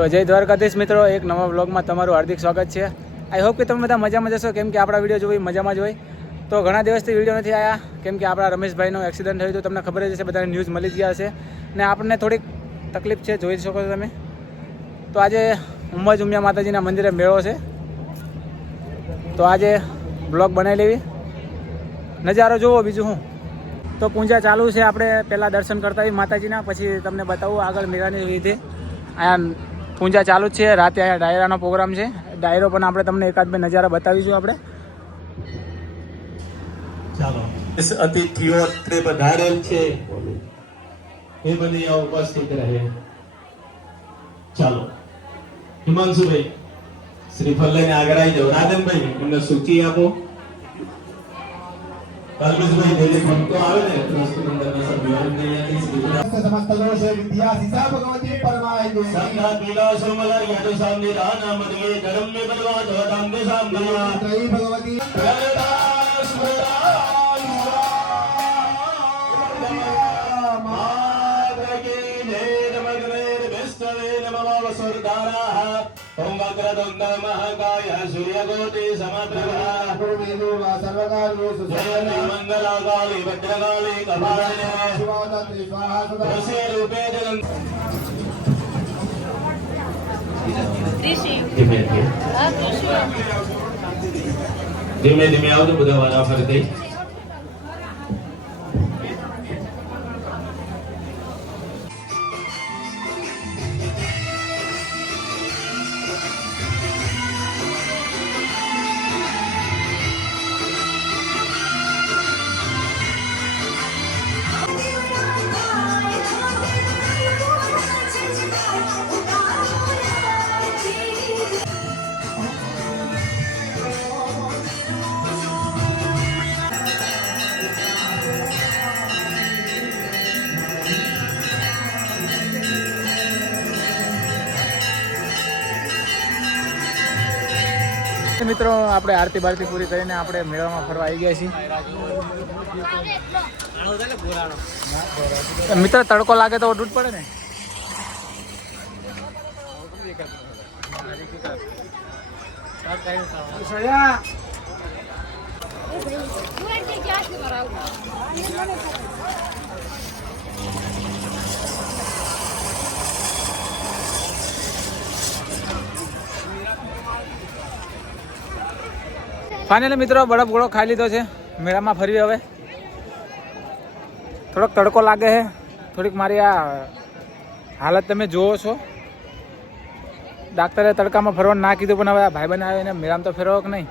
તો જય દ્વારકાધીશ મિત્રો, એક નવા વ્લોગમાં તમારું હાર્દિક સ્વાગત છે. આઈ હોપ કે તમે બધા મજામાં જશો, કેમ કે આપણા વિડીયો જોઈ મજામાં જ હોય. તો ઘણા દિવસથી વિડીયો નથી આવ્યા, કેમ કે આપણા રમેશભાઈનો એક્સિડન્ટ થયું હતું. તમને ખબર જ હશે, બધાને ન્યૂઝ મળી ગયા હશે ને આપણને થોડીક તકલીફ છે, જોઈ શકો છો તમે. તો આજે ઉમ્મજ ઉમિયા માતાજીના મંદિરે મેળો છે, તો આજે બ્લોગ બનાવી લેવી, નજારો જોવો. બીજું હું તો પૂજા ચાલુ છે, આપણે પહેલાં દર્શન કરતા હોઈએ માતાજીના, પછી તમને બતાવું આગળ મેળાની વિધિ. અહીંયા પૂજા ચાલુ જ છે, રાતે અહીંયા ડાયરાનો પ્રોગ્રામ છે. ડાયરો પણ આપણે તમને એકાદ બે નજારા બતાવીશું આપણે. ચાલો અતિથિઓ અત્રે પધારેલ છે એ બધી ઉપસ્થિત રહે. ચાલો હિમાંશુભાઈ શ્રીફળ લઈને આગળ આવી જાઓ. રાધનભાઈ એમને સૂચિ આપો. કલ્પેશભાઈ જે ભક્તો આવે ને ટ્રસ્ટ મંડળના સભ્યોને અહીંયાથી શ્રીફળ સમસ્ત દોષ વિદ્યા સિસા ભગવતી પરમાય દે સંઘા પીલા સોમલા યાદો સામને રાના મદગે ધર્મ મે બલવા ધોધામ દે સામને ત્રય ભગવતી પ્રદાસ महाकाय सूर्यकोटि समप्रभा सर्वकार्येषु मंगलाकाली भद्रकाली कपालिनी शिवादात्री स्वाहा सदा रूपे धीमे धीमे आवજો બધા વારા ફરતે. મિત્રો આપણે આરતી બારતી પૂરી કરીને આપણે મેળામાં ફરવા આવી ગયા છીએ. મિત્ર તડકો લાગે તો દૂધ પડે ને. ફાઇનલી મિત્રો બરફ ગોળો ખાઈ લીધો છે, મેળામાં ફરવી. હવે થોડોક તડકો લાગે છે, થોડીક મારી આ હાલત તમે જુઓ છો. ડાક્ટરે તડકામાં ફરવાનું ના કીધું, પણ હવે આ ભાઈ બને આવે ને મેળામાં તો ફેરવો કે નહીં.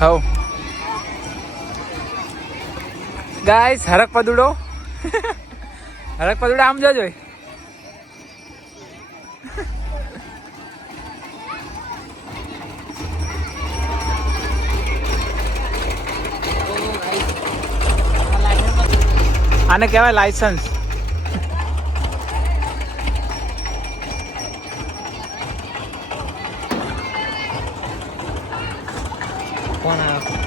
હવ ગાઈસ હરક પદુડો હરક પદુડો આમ જજો. આને કહેવાય લાયસન્સ. કોણ આવ્યો?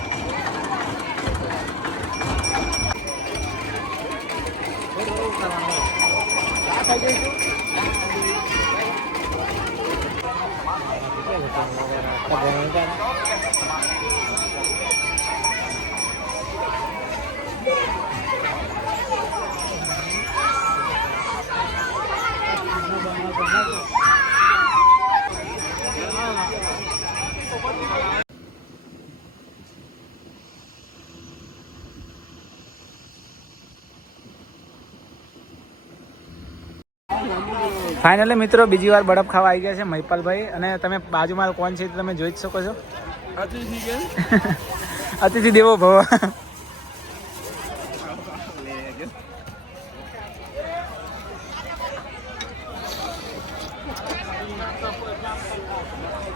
ફાઇનલી મિત્રો બીજી વાર બરફ ખાવા આવી ગયા છે મહિપાલભાઈ, અને તમે બાજુમાં કોણ છે તમે જોઈ જ શકો છો. અતિથિ દેવો ભવ.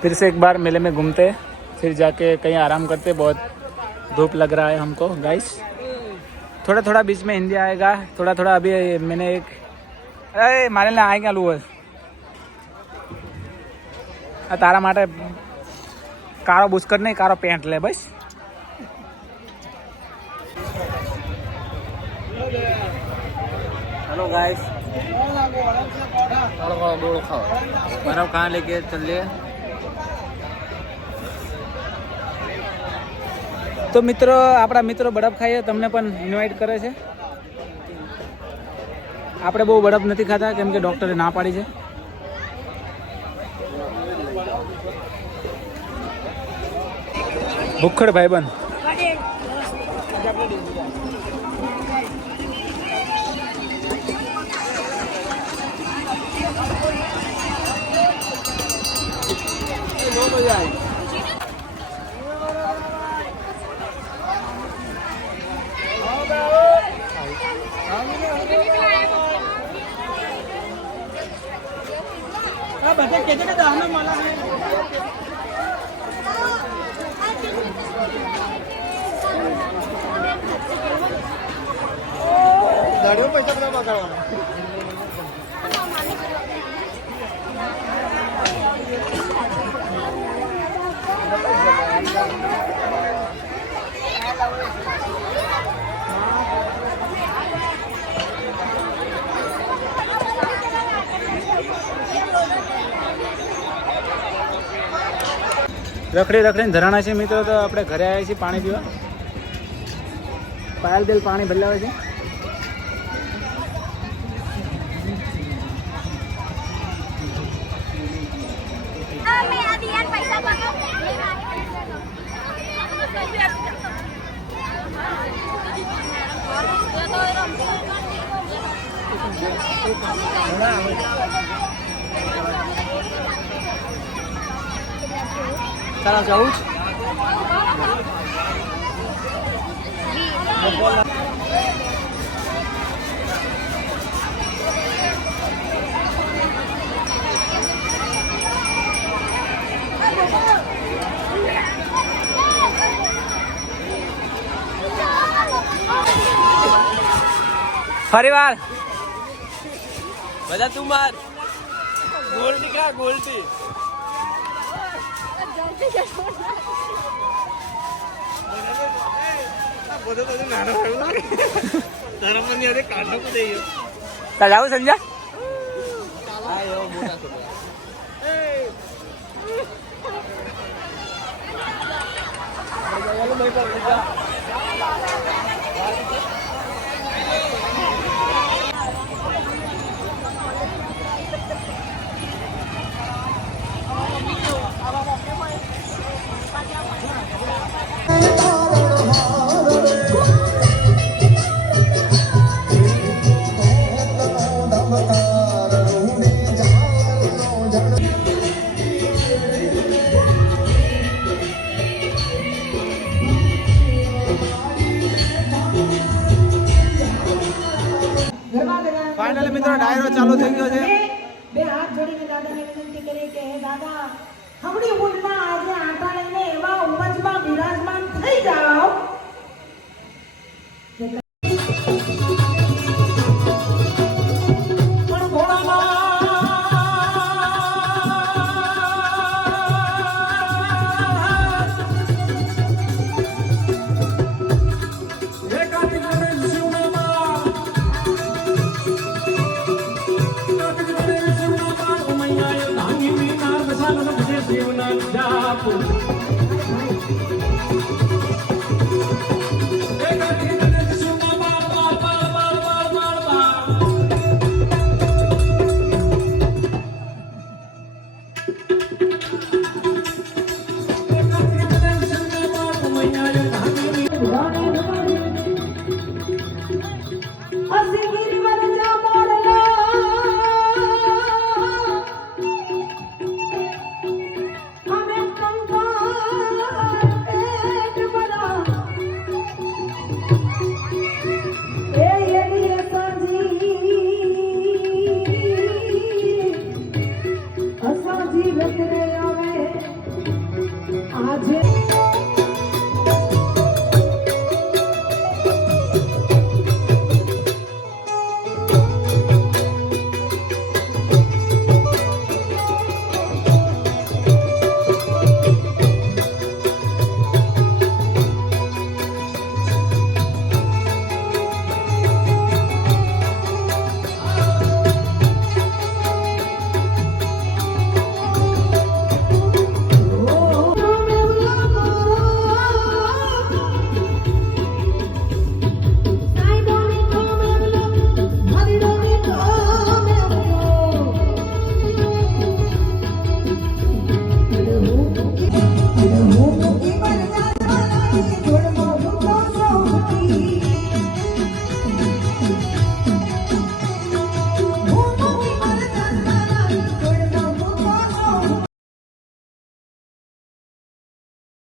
फिर से एक बार मेले में घूमते, फिर जाके कहीं आराम करते. बहुत धूप लग रहा है हमको गाइस. थोड़ा थोड़ा बीच में हिंदी आएगा, थोड़ा थोड़ा. अभी मैंने एक મારે ને આઈ ગયેલું હોય તારા માટે કાળો બુસ્કટ નહીં, કાળો પેન્ટ લે બસ. હેલો ગાઈસ, बर्फ कहाँ लेके चलिए। તો મિત્રો આપણા મિત્રો બરફ ખાઈએ તમને પણ ઇન્વાઇટ કરે છે. આપણે બહુ બરફ નથી ખાતા કેમ કે ડૉક્ટરે ના પાડી છે. ભૂખડ ભાઈબંધ. રખડી રખડીને ધરાણા છે મિત્રો. તો આપણે ઘરે આવ્યા છીએ પાણી પીવા. પાયલ બેલ પાણી બદલાવે છે. તારા જવું જ ફરી વાર બધા તું માર ગોલ્ડી કા ગોલ્ડી જાવું સંજય ફાઇનલી મિત્રો ડાયરો ચાલુ થઈ ગયો છે. બે હાથ જોડીને દાદાને વિનંતી કરી કે હે દાદા હમણી ઊંટના આજે આટા લઈને એવા ઉમજમાં બિરાજમાન થઈ જાઓ Japur